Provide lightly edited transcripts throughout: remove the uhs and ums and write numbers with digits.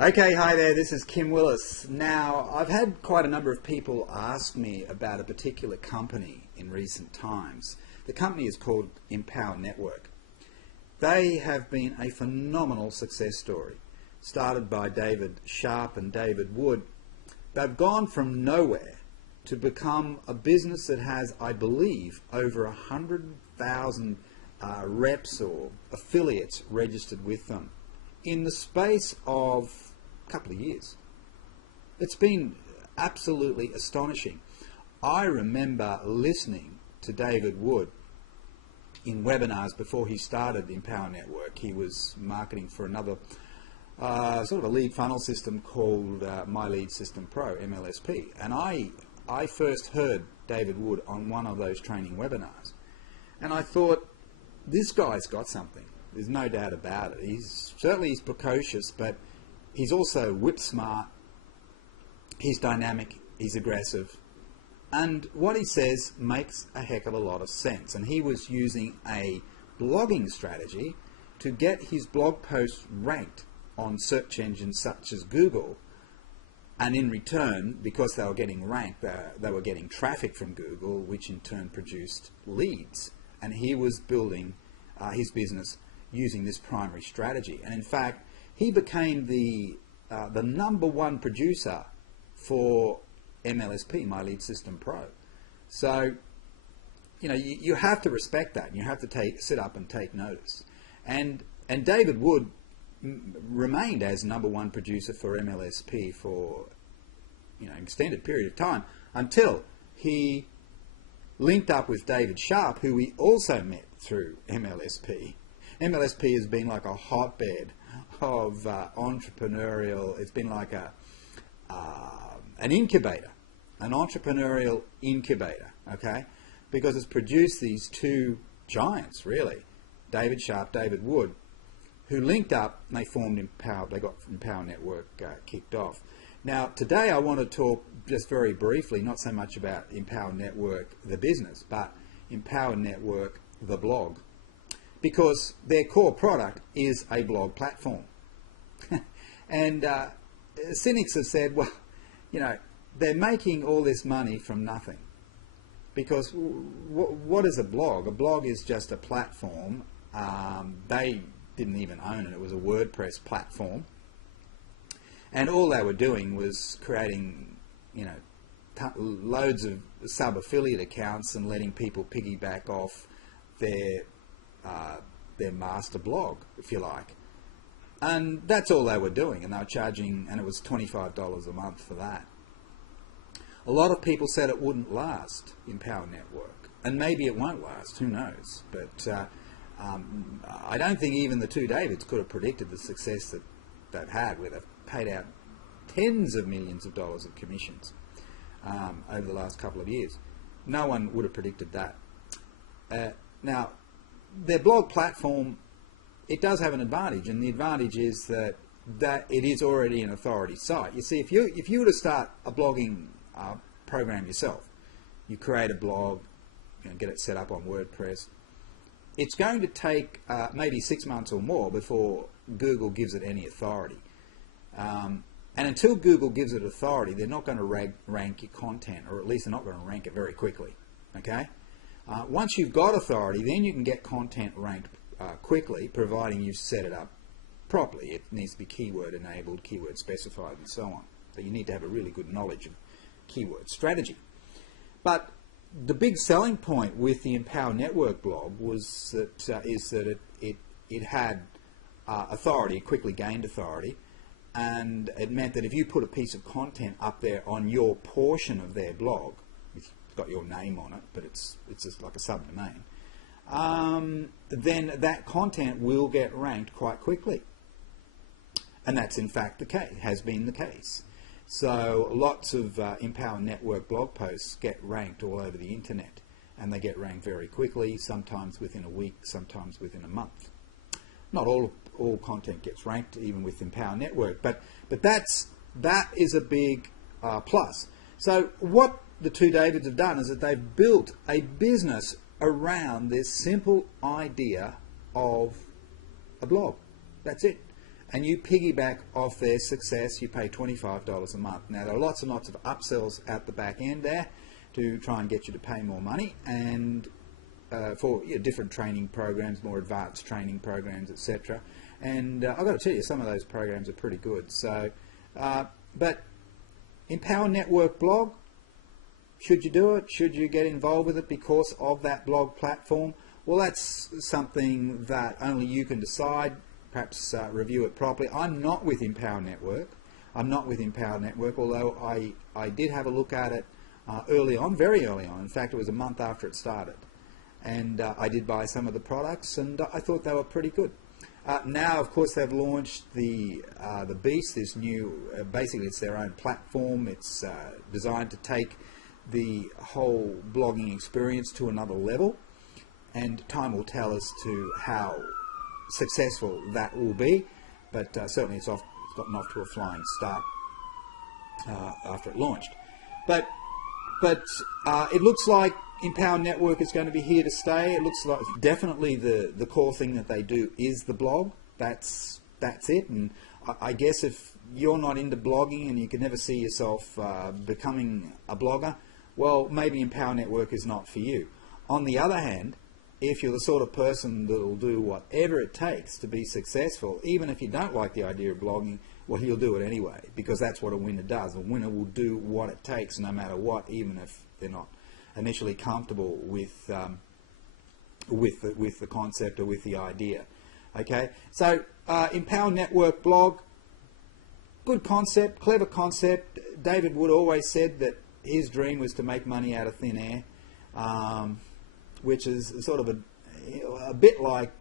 Okay, hi there, this is Kim Willis. Now, I've had quite a number of people ask me about a particular company in recent times. The company is called Empower Network. They have been a phenomenal success story, started by David Sharp and David Wood. They've gone from nowhere to become a business that has, I believe, over 100,000 reps or affiliates registered with them in the space of a couple of years. It's been absolutely astonishing. I remember listening to David Wood in webinars before he started Empower Network. He was marketing for another sort of a lead funnel system called My Lead System Pro, MLSP. And I first heard David Wood on one of those training webinars. And I thought, this guy's got something. There's no doubt about it. He's precocious, but he's also whip smart. He's dynamic. He's aggressive. And what he says makes a heck of a lot of sense. And he was using a blogging strategy to get his blog posts ranked on search engines such as Google. And in return, because they were getting ranked, they were getting traffic from Google, which in turn produced leads. And he was building his business using this primary strategy. And in fact, he became the number one producer for MLSP, My Lead System Pro. So, you know, you have to respect that, and you have to sit up and take notice. And David Wood remained as number one producer for MLSP for, you know, an extended period of time until he linked up with David Sharp, who we also met through MLSP. MLSP has been like a hotbed of entrepreneurial. It's been like an incubator, an entrepreneurial incubator, okay? Because it's produced these two giants, really, David Sharp, David Wood, who linked up and they formed Empower. They got Empower Network kicked off. Now, today I want to talk just very briefly, not so much about Empower Network, the business, but Empower Network, the blog. Because their core product is a blog platform. And cynics have said, well, you know, they're making all this money from nothing. Because what is a blog? A blog is just a platform. They didn't even own it. It was a WordPress platform. And all they were doing was creating, you know, loads of sub-affiliate accounts and letting people piggyback off their master blog, if you like. And that's all they were doing, and they were charging, and it was $25 a month for that. A lot of people said it wouldn't last, Empower Network, and maybe it won't last, who knows. But I don't think even the two Davids could have predicted the success that they've had, where they've paid out tens of millions of dollars of commissions over the last couple of years. No one would have predicted that. Now, their blog platform, it does have an advantage, and the advantage is that it is already an authority site. You see, if you were to start a blogging program yourself, you create a blog, you know, get it set up on WordPress, it's going to take maybe 6 months or more before Google gives it any authority. And until Google gives it authority, they're not going to rank your content, or at least they're not going to rank it very quickly. Okay? Once you've got authority, then you can get content ranked quickly, providing you've set it up properly. It needs to be keyword enabled, keyword specified, and so on. So you need to have a really good knowledge of keyword strategy. But the big selling point with the Empower Network blog was that it had authority. It quickly gained authority, and it meant that if you put a piece of content up there on your portion of their blog, got your name on it, but it's just like a subdomain, then that content will get ranked quite quickly. And that's in fact the case, has been the case. So lots of Empower Network blog posts get ranked all over the internet, and they get ranked very quickly, sometimes within a week, sometimes within a month. Not all content gets ranked, even with Empower Network, but that is a big plus. So what the two Davids have done is that they've built a business around this simple idea of a blog. That's it. and you piggyback off their success, you pay $25 a month. Now, there are lots and lots of upsells at the back end there to try and get you to pay more money, and for different training programs, more advanced training programs, etc. And I've got to tell you, some of those programs are pretty good. So, but Empower Network blog, should you do it? Should you get involved with it because of that blog platform? Well, that's something that only you can decide. Perhaps review it properly. I'm not with Empower Network. I'm not with Empower Network, although I did have a look at it early on, very early on. In fact, it was a month after it started. And I did buy some of the products, and I thought they were pretty good. Now, of course, they've launched the Beast, this new, basically it's their own platform. It's designed to take the whole blogging experience to another level, and time will tell as to how successful that will be, but certainly it's gotten off to a flying start after it launched. But it looks like Empower Network is going to be here to stay. It looks like definitely the core thing that they do is the blog. That's it. And I guess if you're not into blogging and you can never see yourself becoming a blogger, well, maybe Empower Network is not for you. On the other hand, if you're the sort of person that will do whatever it takes to be successful, even if you don't like the idea of blogging, well, you'll do it anyway, because that's what a winner does. A winner will do what it takes no matter what, even if they're not initially comfortable with the concept or with the idea. Okay, so Empower Network blog, good concept, clever concept. David Wood always said that his dream was to make money out of thin air, which is sort of a bit like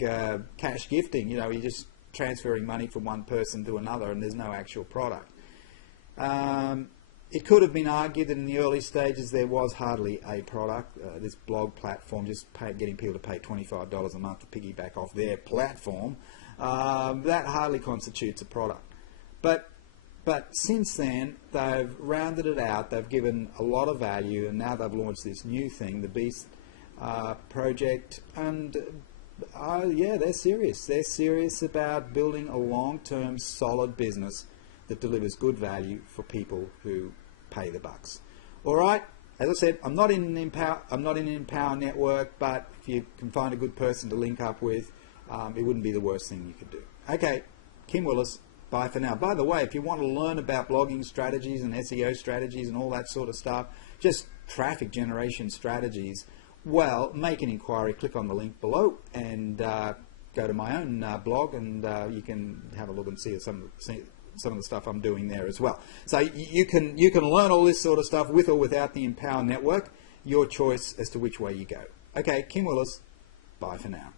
cash gifting. You know, you're just transferring money from one person to another and there's no actual product. It could have been argued that in the early stages there was hardly a product. This blog platform, just getting people to pay $25 a month to piggyback off their platform, that hardly constitutes a product. But since then, they've rounded it out, they've given a lot of value, and now they've launched this new thing, the Beast project, and yeah, they're serious. They're serious about building a long-term solid business that delivers good value for people who pay the bucks. All right, as I said, I'm not in Empower Network, but if you can find a good person to link up with, it wouldn't be the worst thing you could do. Okay, Kim Willis, bye for now. By the way, if you want to learn about blogging strategies and SEO strategies and all that sort of stuff, just traffic generation strategies, well, make an inquiry, click on the link below, and go to my own blog, and you can have a look and see some of the stuff I'm doing there as well. So you can learn all this sort of stuff with or without the Empower Network. Your choice as to which way you go. Okay, Kim Willis, bye for now.